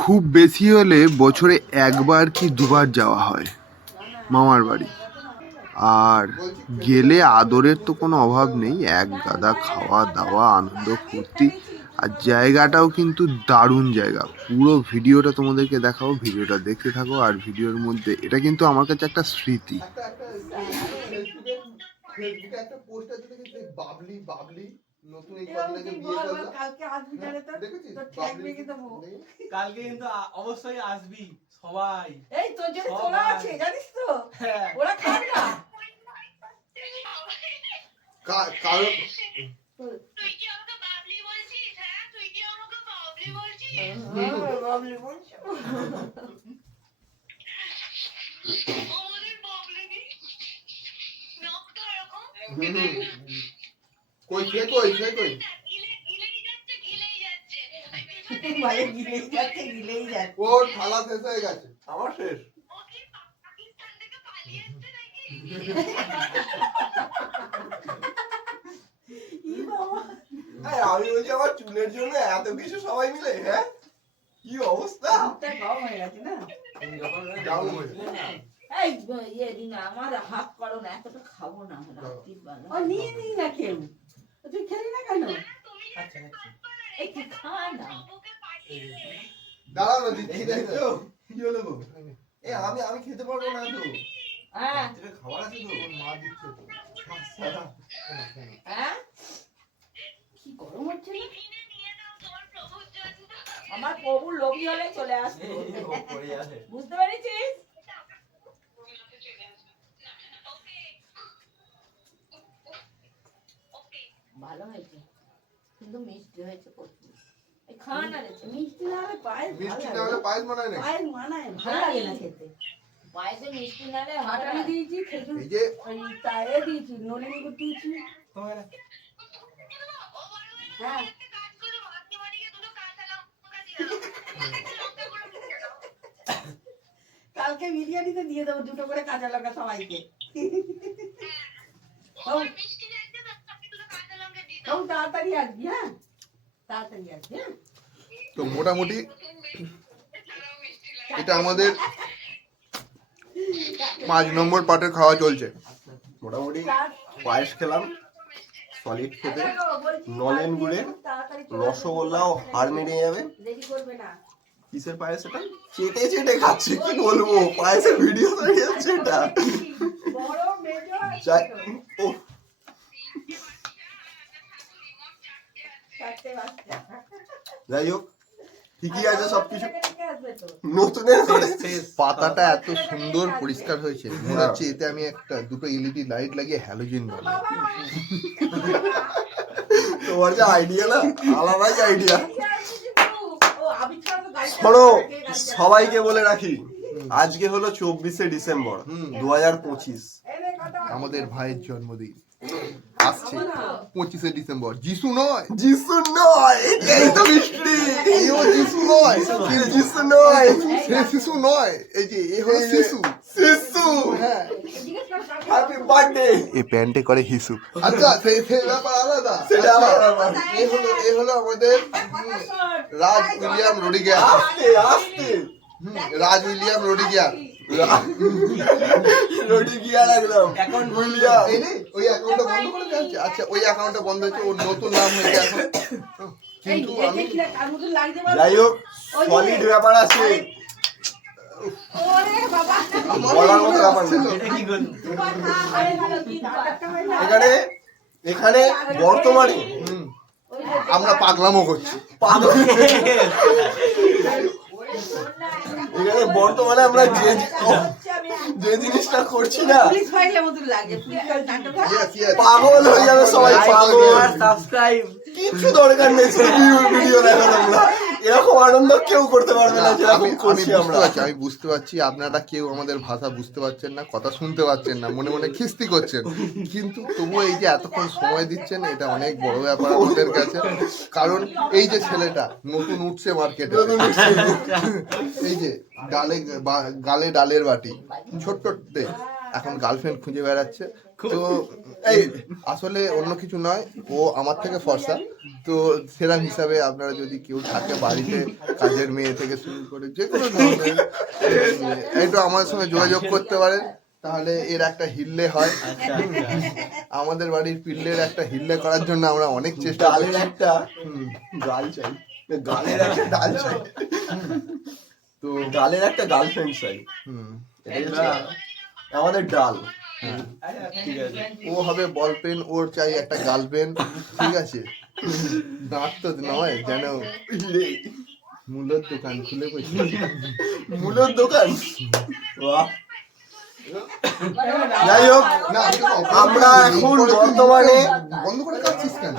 খুব বেশি হলে বছরে একবার কি দুবার যাওয়া হয় মামার বাড়ি। আর গেলে আদরের তো কোনো অভাব নেই, এক গাদা খাওয়া দাওয়া আনন্দ ফুর্তি। আর জায়গাটাও কিন্তু দারুণ জায়গা। পুরো ভিডিওটা তোমাদেরকে দেখাবো, ভিডিওটা দেখতে থাকো। আর ভিডিওর মধ্যে এটা কিন্তু আমার কাছে একটা স্মৃতি। ফেসবুকে একটা পোস্ট আছে দেখেছিস, বাবলি বাবলি নতুন এই কদিন আগে বিয়ে করলো। কালকে আসবি জানে তো, তোর ঠ্যাক ভেঙে দেবো। কালকে কিন্তু অবশ্যই আসবি সবাই। এই তোর জন্য তোলা আছে জানিস তো, ওরা খাবে না। কারণ তুই কি আমাকে বাবলি বলছিস? হ্যাঁ, তুই কি আমাকে বাবলি বলছিস? বাবলি বলছো আমাদের বাবলি নেই, নাকটা এরকম কই গিলেই যাচ্ছে মানে গিলেই যাচ্ছে। ওর থালা শেষ হয়ে গেছে, আমার শেষ। ও কি পাকিস্তান থেকে পালিয়ে এসছে নাকি? আমি বলছি আমার চুলের জন্য এত কিছু সবাই মিলে, হ্যাঁ কি অবস্থা। গরম হয়ে গেছে না। এই ইয়ে দিনা আমার হাত করো না, এতটা খাবো না রাত্রির বেলা। ও নিয়ে নিই না কেউ, তুই খেলি না কেন? আচ্ছা এই তুই খা না। বাবুকে পাঠিয়ে দে। দাঁড়াও না দিচ্ছি, দেখছো কি হলো গো? আমি খেতে পারবো না তো, হ্যাঁ খাবার আছে তো, মা দিচ্ছে তো। হ্যাঁ কি গরম হচ্ছে না? টিফিনে নিয়ে নাও তোমার প্রভুর জন্য। আমার প্রভুর লোভী হলে চলে আসতো, বুঝতে পেরেছিস? ওকে ওকে ভালো হয়েছে কিন্তু মিষ্টি হয়েছে প্রচুর। এই খাওয়া না রেছে মিষ্টি না হলে পায়েস মিষ্টি না হলে পায়েস বানায় না। পায়েস মানায় ভালো লাগে না খেতে। পায়েসে মিষ্টি না হলে হাঁটানি দিয়েছি, খেজুর এই যে ওই তায়ে দিয়েছি, নলেন গুড় দিয়েছি। হ্যাঁ একটা কাজ করো, আপনি বাড়িয়ে দুটো কাঁচা লঙ্কা দিয়ে দাও। লঙ্কা করে মুখে দাও। কালকে বিরিয়ানিতে দিয়ে দেবো দুটো করে কাঁচা লঙ্কা সবাইকে। ওর মিষ্টি লাগছে না, আপনি দুটো কাঁচা লঙ্কা দিয়ে দাও। তখন তাড়াতাড়ি আসবি, হ্যাঁ তাড়াতাড়ি আসবি। হ্যাঁ তো মোটামুটি ছাড়াও মিষ্টি লাগে। এটা আমাদের 5 নম্বর পার্টের খাওয়া চলছে। মোটামুটি পায়েস খেলাম, সলিড খেতে, নলেন গুড়ের রসগোল্লাও হাড় মেরে যাবে। দেরি করবে না। কিসের পায়েস এটা? চেটে চেটে খাচ্ছি, কি বলবো, পায়েসের ভিডিও তৈরি হচ্ছে এটা। বড় মেজো যাই ও চারটে বাচ্চা যাই হোক, ঠিকই আছে সবকিছু। আসবে তো। নতুনের পাতাটা এত সুন্দর পরিষ্কার হয়েছে, মনে হচ্ছে এতে আমি দুটো এলইডি লাইট লাগিয়ে হ্যালোজেন বানাই। তোমার যে আইডিয়া না, আলাদাই আইডিয়া। শোনো, সবাইকে বলে রাখি, আজকে হলো 24শে ডিসেম্বর 2025, আমাদের ভাইয়ের জন্মদিন আসছে 25শে ডিসেম্বর। যিশু নয়, যিশু নয়, এই তো মিষ্টি, এইও যিশু নয়, যিশু নয়, সে শিশু নয়, এই যে এ হলো শিশু, শিশু। হ্যাঁ, হ্যাপি বার্থডে। এই প্যান্টে করে হিসু। আচ্ছা, সেই ব্যাপার আলাদা, সেটা আলাদা। এ হলো আমাদের রাজ উইলিয়াম রোডিগার। আস্তে আস্তে, রাজ উইলিয়াম রোডিগার। রোডিগার একদম অ্যাকাউন্ট উইলিয়াম। ওই অ্যাকাউন্টটা বন্ধ করে যাচ্ছে। আচ্ছা, ওই অ্যাকাউন্টটা বন্ধ হচ্ছে, ওর নতুন নাম হয়েছে এখন। কিন্তু আমি যাই হোক, সলিড ব্যাপার আছে, বলার মতো ব্যাপার না। এখানে বর্তমানে আমরা পাগলামো করছি। এখানে বর্তমানে আমরা যে জিনিসটা করছি না, পাগল হয়ে যাবে সবাই, পাগল। সাবস্ক্রাইব কিছু দরকার নেই, ভিডিও দেখা তোমরা এরকম আনন্দ কেউ করতে পারবে না যেরকম করছি আমরা। আমি বুঝতে পারছি আপনারা কেউ আমাদের ভাষা বুঝতে পারছেন না, কথা শুনতে পাচ্ছেন না, মনে মনে খিস্তি করছেন, কিন্তু তবুও এই যে এতক্ষণ সময় দিচ্ছেন, এটা অনেক বড় ব্যাপার আমাদের কাছে। কারণ এই যে ছেলেটা নতুন উঠছে মার্কেটে, এই যে গালে ডালের বাটি ছোট্টতে এখন গার্লফ্রেন্ড খুঁজে বেড়াচ্ছে। তো এই আসলে অন্য কিছু নয়, ও আমার থেকে ফর্সা। তো সেরকম হিসাবে আপনারা যদি কেউ থাকে বাড়িতে, কাজের মেয়ে থেকে শুরু করে যে কোনো ধরনের একটু আমাদের সঙ্গে যোগাযোগ করতে পারেন, তাহলে এর একটা হিল্লে হয়। আমাদের বাড়ির পিল্লের একটা হিল্লে করার জন্য আমরা অনেক চেষ্টা ডালের করছি। একটা গাল চাই, গালের একটা ডাল চাই, তো ডালের একটা গার্লফ্রেন্ড চাই, হুম, এটাই হচ্ছে আমাদের ডাল। ঠিক আছে ও হবে বল পেন, ওর চাই একটা গার্লফ্রেন্ড, ঠিক আছে? দাঁত তো নয় যেন মূলের দোকান খুলে বসে। মূলর দোকান, বাহ। যাই হোক, না আমরা এখন বন্ধ করে কাটছিস কেন?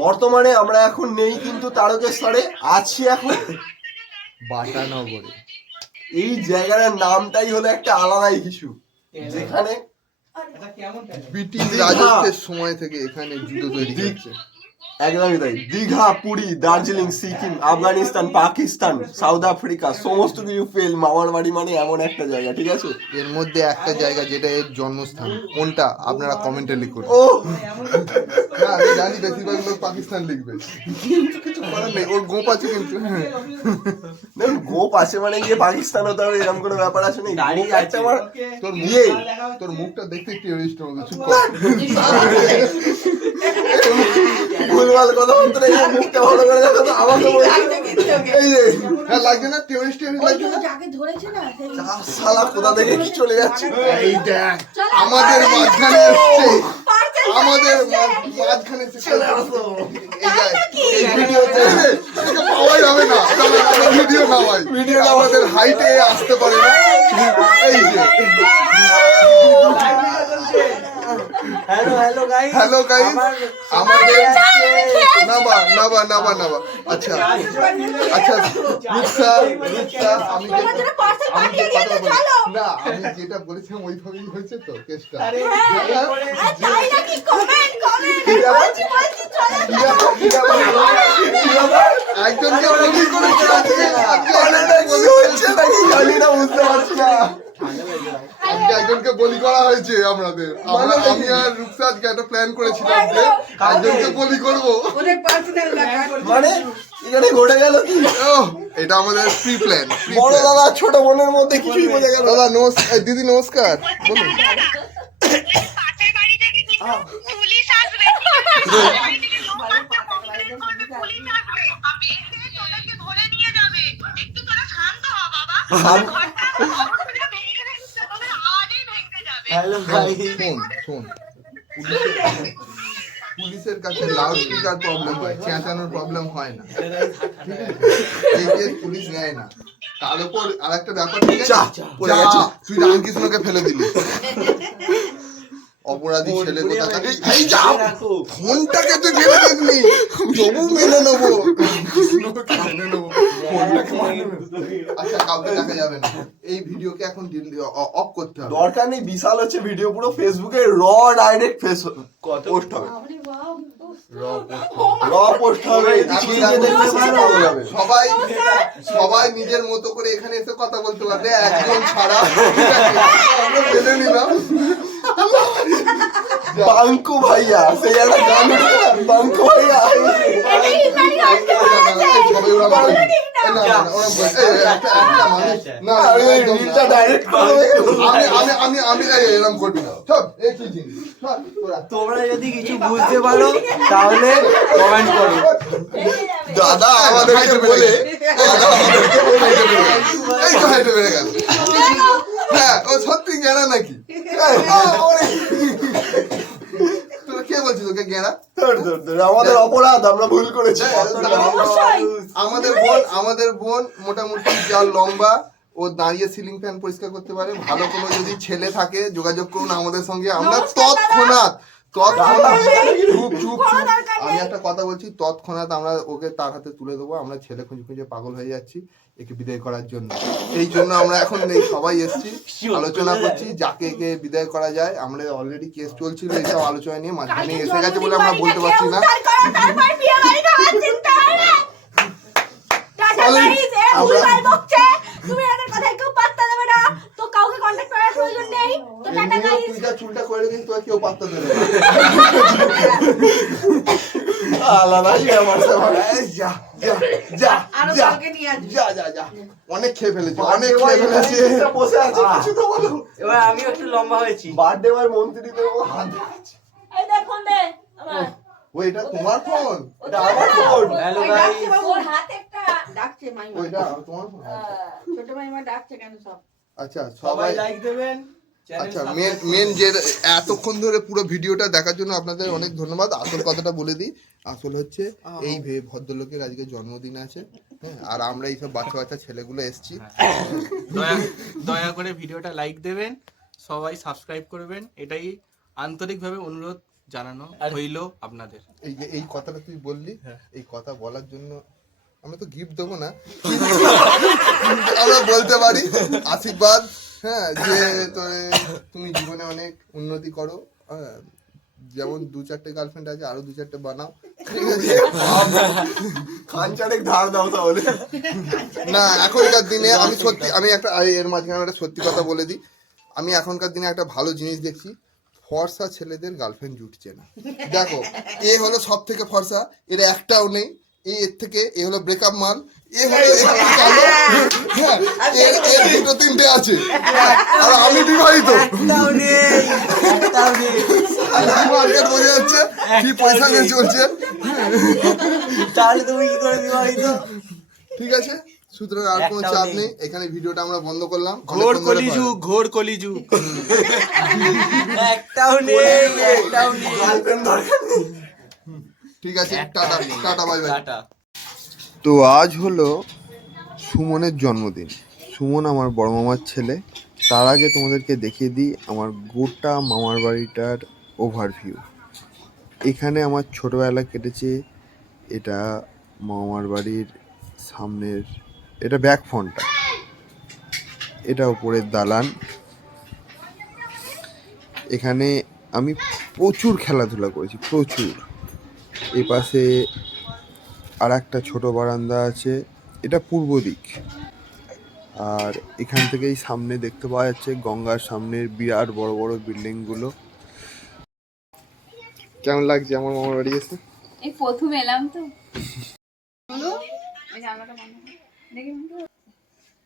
বর্তমানে আমরা এখন নেই কিন্তু তারকেশ্বরে, আছি এখন বাটানগরে। এই জায়গাটার নামটাই হলো একটা আলাদাই কিছু, যেখানে আচ্ছা কেমন ব্রিটিশ রাজত্বের সময় থেকে এখানে জুতো তৈরি হচ্ছে। একদমই তাই। দীঘা, পুরী, দার্জিলিং, সিকিম, আফগানিস্তান, পাকিস্তান, সাউথ আফ্রিকা সমস্ত কিছু ফেল মামার বাড়ি মানে এমন একটা জায়গা, ঠিক আছে? এর মধ্যে একটা জায়গা যেটা এর জন্মস্থান, কোনটা আপনারা কমেন্টে লিখুন। ও না আমি জানি বেশিরভাগ লোক পাকিস্তান লিখবে, কিন্তু কিছু করার নেই, ওর গোপ আছে কিন্তু। দেখুন, গোপ আছে মানে গিয়ে পাকিস্তান হতে হবে এরকম কোনো ব্যাপার আছে না। দাঁড়িয়ে একটা আমার তোর ইয়ে, তোর মুখটা দেখতে টেররিস্টের মতো, চুপ কর। ভুলভাল কথা বলতে নেই, মুখটা ভালো করে দেখো তো, আমাকে বলছে এই যে হ্যাঁ লাগছে না, টেররিস্ট লাগছে না। যাকে ধরেছে না সেই শালা কোথা থেকে কি চলে যাচ্ছে। এই দেখ আমাদের মাঝখানে এসছে, আমাদের মাঝখানে এসছে। চলে আসো। এই দেখ, এই ভিডিওতে এটাকে পাওয়াই হবে না, ভিডিও না ভাই, ভিডিও আমাদের হাইটে আসতে পারে না। এই যে hello hello guys, hello guys, আমাদের নাবা নাবা নাবা নাবা। আচ্ছা আচ্ছা রূপসা, আমি না আমি যেটা বলেছিলাম ওইভাবেই হয়েছে তো কেসটা। একজনকে বলি করেছে আজকে, বুঝতে পারছি না। আজকে একজনকে বলি করা হয়েছে আমাদের। আমি আর রূপসা আজকে একটা প্ল্যান করেছিলাম যে একজনকে বলি করবো, মানে এখানে ঘটে গেল কি? এটা আমাদের প্রি প্ল্যান। বড় দাদা ছোট বোনের মধ্যে কিছুই বোঝা গেল না। দাদা নমস্কার, দিদি নমস্কার, বলুন। পাশের বাড়ি থেকে কিন্তু পুলিশ আসবে, পাশের বাড়ি থেকে লোক আসবে, কমপ্লেন করবে, পুলিশ আসবে, আমি এসে তোদেরকে ধরে নিয়ে যাবে। একটু তোরা শান্ত হ বাবা, ঘরটা অবস্থা ভেঙে গেছে, তোদের আওয়াজেই ভেঙে যাবে। শোন পুলিশের কাছে লাউড স্পিকার প্রবলেম হয়, চেঁচানোর প্রবলেম হয় না, ঠিক আছে? এই কেস পুলিশ নেয় না। তার উপর আরেকটা ব্যাপার, ঠিক আছে? পড়ে গেছে। তুই রামকৃষ্ণকে ফেলে দিলি, অপরাধী ছেলে কোথাকার। এই যা ফোনটাকে তুই ফেলে দিবি, তবু মেনে নেবো, কৃষ্ণকে মেনে নেবো, ফোনটাকে মেনে নেবো। আচ্ছা কাউকে দেখা যাবে না, এই ভিডিওকে এখন অফ করতে হবে। দরকার নেই, বিশাল হচ্ছে ভিডিও, পুরো ফেসবুকে র ডাইরেক্ট পোস্ট হবে, র পোস্ট হবে। সবাই সবাই নিজের মতো করে এখানে এসে কথা বলতে পারবে, একজন ছাড়া, ঠিক আছে? আমরা মেনে নিলাম। বাঙ্কু ভাইয়া, সেই একটা গান আছে না, বাঙ্কু ভাইয়া। সবাই ওরা বলে, না না ওরা বলে, একটা মানুষ না, একদম না। রিলটা ডাইরেক্ট করবে। আমি এরকম করবি না, সব একই জিনিস, সব তোরা। তোমরা যদি কিছু বুঝতে পারো তাহলে কমেন্ট করো। দাদা আমাদেরকে বলে, এই তো হাইটে বেড়ে গেল। হ্যাঁ ও সত্যি গেঁড়া নাকি? তোরা কে বলছিস ওকে গেঁড়া? আমাদের অপরাধ, আমরা ভুল করেছি। আমাদের বোন মোটামুটি যা লম্বা, ও দাঁড়িয়ে সিলিং ফ্যান পরিষ্কার করতে পারে। ভালো কোনো যদি ছেলে থাকে যোগাযোগ করুন আমাদের সঙ্গে, আমরা তৎক্ষণাৎ চুপ আমি একটা কথা বলছি, তৎক্ষণাৎ আমরা ওকে তার হাতে তুলে দেবো। আমরা ছেলে খুঁজে খুঁজে পাগল হয়ে যাচ্ছি একে বিদায় করার জন্য। এই জন্য আমরা এখন এই সবাই এসেছি, আলোচনা করছি যাকে একে বিদায় করা যায়। আমরা অলরেডি কেস চলছিল এইসব আলোচনা নিয়ে, মাঝখানে এসে গেছে বলে আমরা বলতে পারছি না। তুমি এদের কথায় কেউ পাত্তা দেবে না, তো কাউকে কন্ট্যাক্ট করার প্রয়োজন নেই। তোকে কেউ পাত্তা দেবে না। আলাদাই ব্যাপার স্যাপার। এই যা যা যা আরো যা কালকে নিয়ে আসবি। যা যা যা অনেক খেয়ে ফেলেছে, অনেক খেয়ে ফেলেছে। বসে আছে কিছু তো বলো। এবার আমি একটু লম্বা হয়েছি। বার্থডে বয় মন্ত্রীদের হাত দেখাচ্ছে। এই দেখ ফোন দে আমার। ও এটা তোমার ফোন? এটা আমার ফোন। হ্যালো ওই গাইস। ডাকছে বাবু, ওর হাতে একটা ডাকছে মাইমা। ওইটা তোমার ফোন? ছোট মাইমা ডাকছে কেন সব? আচ্ছা সবাই সবাই লাইক দেবেন। চ্যানেল আচ্ছা সাবস্ক্রাইব মেন যে এতক্ষণ ধরে পুরো ভিডিওটা দেখার জন্য আপনাদের অনেক ধন্যবাদ। আসল কথাটা বলে দিই, আসল হচ্ছে এই ভদ্রলোকের আজকে জন্মদিন আছে, হ্যাঁ, আর আমরা এইসব বাচ্চা বাচ্চা ছেলেগুলো এসেছি। দয়া করে ভিডিওটা লাইক দেবেন, সবাই সাবস্ক্রাইব করবেন, এটাই আন্তরিকভাবে অনুরোধ জানানো হইলো আপনাদের। এই যে এই কথাটা তুই বললি, এই কথা বলার জন্য আমরা তো গিফট দেবো না, আমরা বলতে পারি আশীর্বাদ, হ্যাঁ, যে তুমি জীবনে অনেক উন্নতি করো, হ্যাঁ, যেমন 2-4টে গার্লফ্রেন্ড আছে আরো 2-4টে বানাও, ঠিক আছে? খান চারেক ধার দাও তাহলে। না এখনকার দিনে আমি সত্যি, আমি একটা এর মাঝখানে একটা সত্যি কথা বলে দিই, আমি এখনকার দিনে একটা ভালো জিনিস দেখছি, ফর্সা ছেলেদের গার্লফ্রেন্ড জুটছে না। দেখো এ হলো সব থেকে ফর্সা, এর একটাও নেই, এর থেকে এ হলো ব্রেকআপ মাল, এ হলো কালো, হ্যাঁ, এর 2-3টে আছে, আর আমি বিবাহিত। মার্কেট বোঝা যাচ্ছে কি পয়সা নিয়ে চলছে, তাহলে তুমি কি করে বিবাহিত? ঠিক আছে? সুতরাং আর কোনো একটাও চাপ নেই। নেই, এখানে ভিডিওটা আমরা বন্ধ করলাম। ঘোর অনেকক্ষণ ধরে কলিযুগ, ঘোর কলিযুগ। একটাও নেই, একটাও নেই। গার্লফ্রেন্ড দরকার নেই। ঠিক আছে, tata tata, bye bye. Tata. তো আজ হলো সুমনের জন্মদিন। সুমন আমার বড় মামার ছেলে। তার আগে তোমাদেরকে দেখিয়ে দিই আমার গোটা মামার বাড়িটার ওভারভিউ। এখানে আমার ছোটবেলা কেটেছে। এটা মামার বাড়ির সামনের, এটা ব্যাক ফ্রন্টটা, এটা উপরের দালান। এখানে আমি প্রচুর খেলাধুলা করেছি, প্রচুর। এই পাশে আর একটা ছোট বারান্দা আছে, এটা পূর্ব দিক। আর এখান থেকেই সামনে দেখতে পাওয়া যাচ্ছে গঙ্গার সামনের বিরাট বড় বড় বিল্ডিংগুলো। কেমন লাগছে আমার মামার বাড়ি এসে? এই প্রথম এলাম তো। বলো, ওই জানলাটা বন্ধ কর। দেখি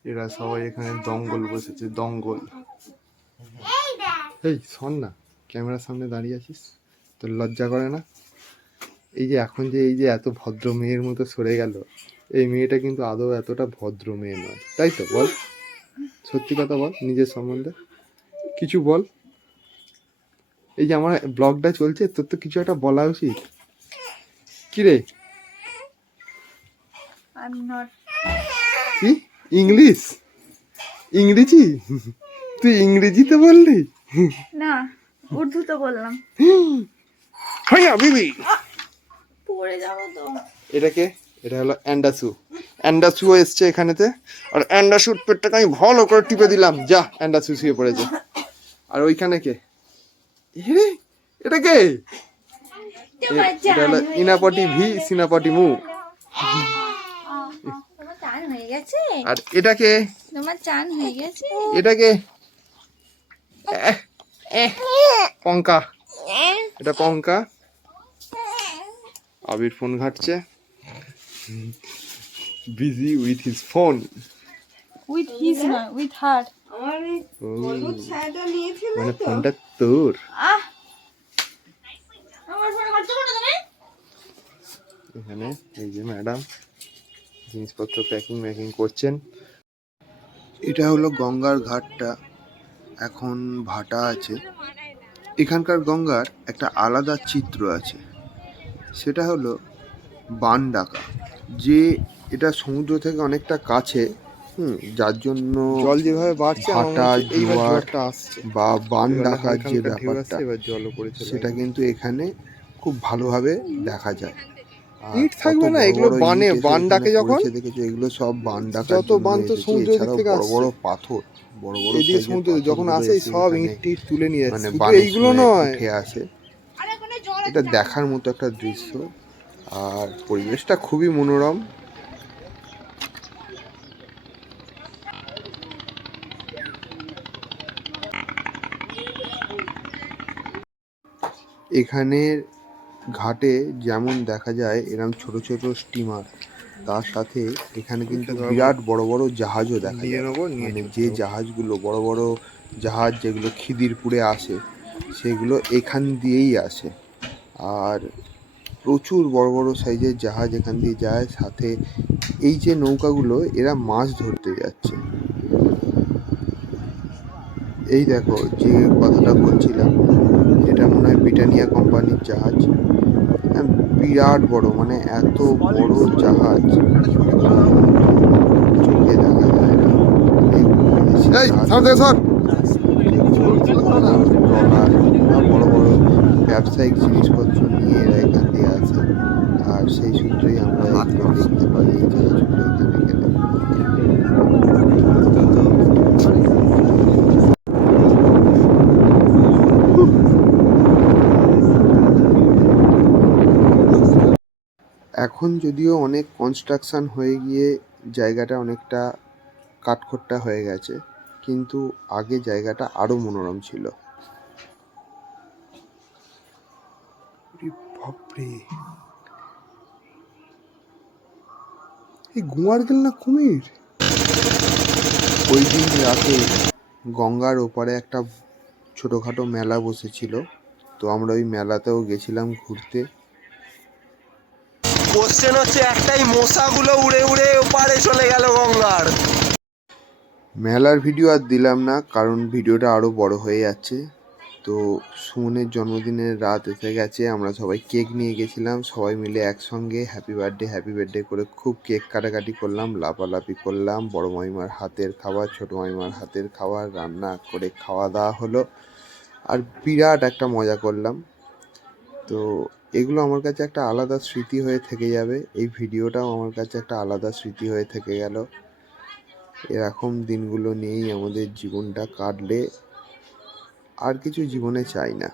এরা সবাই এখানে দঙ্গল বসেছে, দঙ্গল। এই শোন না, ক্যামেরার সামনে দাঁড়িয়ে আছিস, তোর লজ্জা করে না? এই যে এখন যে এই যে এত ভদ্র মেয়ের মতো সরে গেল, এই মেয়েটা কিন্তু আদৌ এতটা ভদ্র মেয়ে নয়, তাই তো? বল, সত্যি কথা বল, নিজের সম্বন্ধে কিছু বল। এই যে আমার ব্লগটা চলছে, তোর তো কিছু একটা বলা উচিত। কি রে? I'm not. কি ইংলিশ, ইংরেজি? তুই ইংরেজিতে বললি? না, উর্দু তো বললাম। হ্যাঁ বিবি, পড়ে যাবো তো। এটাকে, এটা হলো অ্যান্ডাসু। অ্যান্ডাসু এসছে এখানেতে, আর অ্যান্ডাসুর পেটটাকে আমি ভালো করে টিপে দিলাম, যা অ্যান্ডাসু শুয়ে পড়েছে। আর ওইখানে কে? এটা কে? এটা হলো ইনাপটি ভি, সিনাপটি মু। তোমার চান হয়ে গেছে? আর এটাকে, তোমার চান হয়ে গেছে? এটাকে পঙ্কা, এটা পঙ্কা। আবির ফোন ঘাটছে, busy with his phone. With his না, উইথ হার। আমার এই হলুদ ছায়াটা নিয়েছিল মানে তো। ফোনটা তোর? আহ, আমার ফোনে খরচ করো তুমি। এখানে এই যে ম্যাডাম জিনিসপত্র প্যাকিং করছেন। এটা হলো গঙ্গার ঘাটটা, এখন ভাটা আছে। এখানকার গঙ্গার একটা আলাদা চিত্র আছে, সেটা হলো বান ডাকা, যে এটা সমুদ্র থেকে অনেকটা কাছে, যার জন্য জল যেভাবে বাড়ছে ভাটা, জোয়ার বা বান ডাকার যে ব্যাপারটা, সেটা কিন্তু এখানে খুব ভালোভাবে দেখা যায়। ইট থাকবে না, এগুলো বানে বান ডাকে যখন, দেখেছো এগুলো সব বান ডাকা, যত বান তো সমুদ্র থেকে বড় বড় পাথর, বড় বড় এদিকে সমুদ্র যখন আসে সব ইট টিট তুলে নিয়ে আসে, মানে এইগুলো নয়, উঠে আসে। এটা দেখার মতো একটা দৃশ্য, আর পরিবেশটা খুবই মনোরম। এখানের ঘাটে যেমন দেখা যায় এরকম ছোট ছোট স্টিমার, তার সাথে এখানে কিন্তু বিরাট বড় বড় জাহাজও দেখা যায়। মানে যে জাহাজগুলো বড় বড় জাহাজ যেগুলো খিদিরপুরে আসে সেগুলো এখান দিয়েই আসে। আর প্রচুর বড় বড় সাইজের জাহাজ এখান দিয়ে যায়। সাথে এই যে নৌকাগুলো এরা মাছ ধরতে যাচ্ছে। এই দেখো যে কথাটা বলছিলাম, এটা মনে হয় ব্রিটানিয়া কোম্পানির জাহাজ। বিরাট বড়, মানে এত বড় জাহাজ চোখে দেখা যায় না। এগুলো বিদেশি জাহাজ, ট্রলার বা বড় বড় ব্যবসায়িক জিনিসপত্র নিয়ে এরা এখান দিয়ে আসে। আর সেই সূত্রেই আমরা এগুলো দেখতে পাই, এই জাহাজগুলো এখানে গেলে। এখন যদিও অনেক কনস্ট্রাকশন হয়ে গিয়ে জায়গাটা অনেকটা কাঠখোট্টা হয়ে গেছে, কিন্তু আগে জায়গাটা আরো মনোরম ছিল। বাপরে, এই গোয়ার গেল না কুমির। ওই দিন রাতে গঙ্গার ওপারে একটা ছোটখাটো মেলা বসেছিল, তো আমরা ওই মেলাতেও গেছিলাম ঘুরতে। কোশ্চেন হচ্ছে একটাই, মশাগুলো উড়ে উড়ে ওপারে চলে গেল গঙ্গার। মেলার ভিডিও আর দিলাম না, কারণ ভিডিওটা আরো বড় হয়ে যাচ্ছে। তো সুমনের জন্মদিনের রাত এসে গেছে, আমরা সবাই কেক নিয়ে গেছিলাম, সবাই মিলে একসঙ্গে হ্যাপি বার্থডে করে খুব কেক কাটাকাটি করলাম, লাফালাফি করলাম। বড় মামিমার হাতের খাবার, ছোট মামিমার হাতের খাবার রান্না করে খাওয়া দাওয়া হলো, আর বিরাট একটা মজা করলাম। তো এগুলো আমার কাছে একটা আলাদা স্মৃতি হয়ে থেকে যাবে। এই ভিডিওটাও আমার কাছে একটা আলাদা স্মৃতি হয়ে থেকে গেল। এরকম দিনগুলো নিয়েই আমাদের জীবনটা কাটলে আর কিছু জীবনে চাই না।